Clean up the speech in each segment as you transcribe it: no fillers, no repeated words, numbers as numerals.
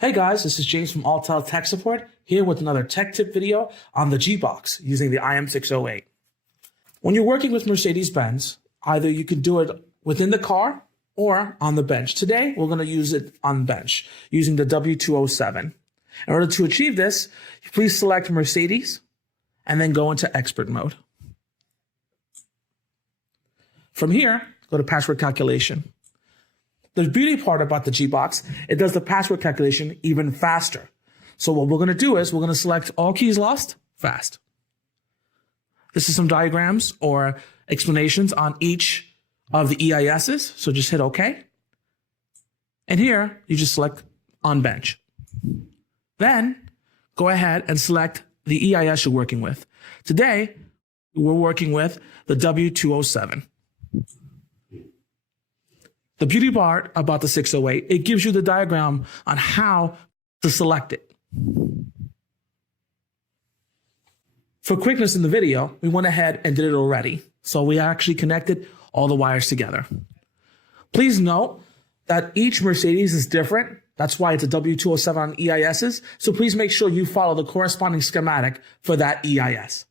Hey guys, this is James from Autel Tech Support, here with another tech tip video on the G-Box using the IM608. When you're working with Mercedes-Benz, either you can do it within the car or on the bench. Today, we're going to use it on bench using the W207. In order to achieve this, please select Mercedes and then go into expert mode. From here, go to password calculation. The beauty part about the G-Box, it does the password calculation even faster. So what we're going to do is we're going to select all keys lost, fast. This is some diagrams or explanations on each of the EISs. So just hit OK. And here, you just select on bench. Then go ahead and select the EIS you're working with. Today, we're working with the W207. The beauty part about the 608, it gives you the diagram on how to select it. For quickness in the video, we went ahead and did it already. So we actually connected all the wires together. Please note that each Mercedes is different. That's why it's a W207 on EISs. So please make sure you follow the corresponding schematic for that EIS.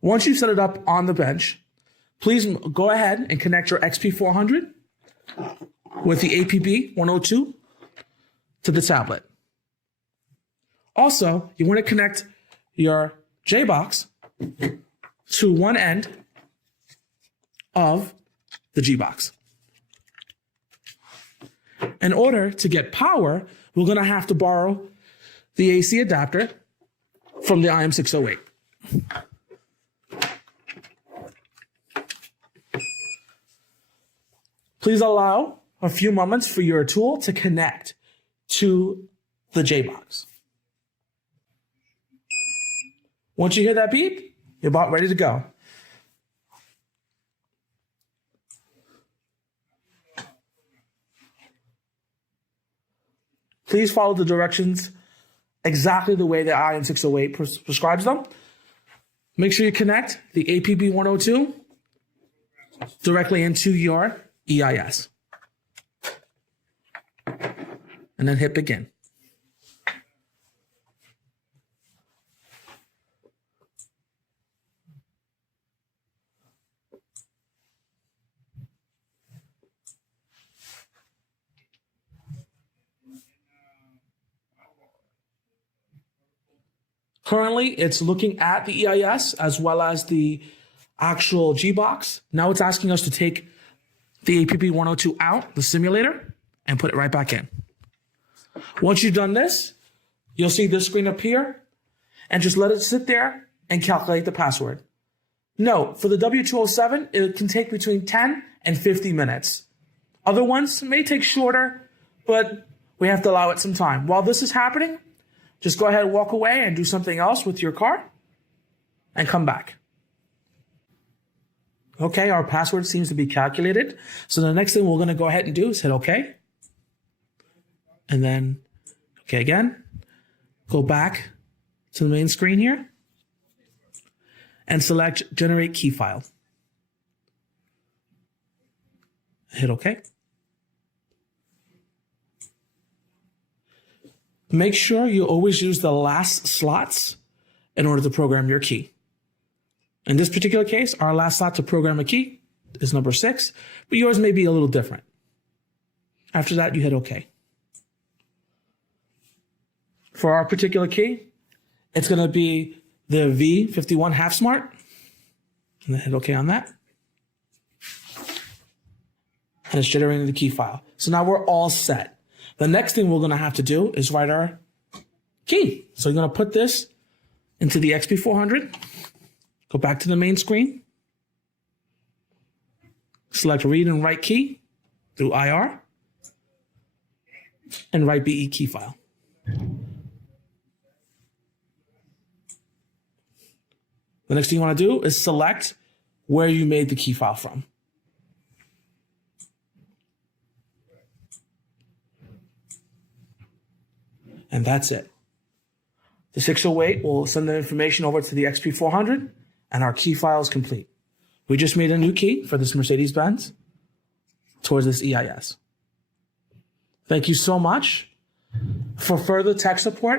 Once you set it up on the bench, please go ahead and connect your XP400 with the APB 102 to the tablet. Also, you want to connect your J-Box to one end of the G-Box. In order to get power, we're going to have to borrow the AC adapter from the IM608. Please allow a few moments for your tool to connect to the J-Box. Once you hear that beep, you're about ready to go. Please follow the directions exactly the way the IM608 prescribes them. Make sure you connect the APB 102 directly into your EIS. And then hit begin. Currently, it's looking at the EIS as well as the actual G-Box. Now it's asking us to take the APB 102 out, the simulator, and put it right back in. Once you've done this, you'll see this screen appear, and just let it sit there and calculate the password. Note, for the W207, it can take between 10 and 50 minutes. Other ones may take shorter, but we have to allow it some time. While this is happening, just go ahead and walk away and do something else with your car and come back. Okay, our password seems to be calculated. So the next thing we're going to go ahead and do is hit OK. And then OK again. Go back to the main screen here and select Generate Key File. Hit OK. Make sure you always use the last slots in order to program your key. In this particular case, our last slot to program a key is number 6, but yours may be a little different. After that, you hit OK. For our particular key, it's going to be the V51 Half Smart. And then hit OK on that. And it's generating the key file. So now we're all set. The next thing we're going to have to do is write our key. So you're going to put this into the XP400. Go back to the main screen. Select Read and Write Key through IR. And write BE key file. The next thing you want to do is select where you made the key file from. And that's it. The 608 will send the information over to the XP400, and our key file is complete. We just made a new key for this Mercedes-Benz towards this EIS. Thank you so much. For further tech support,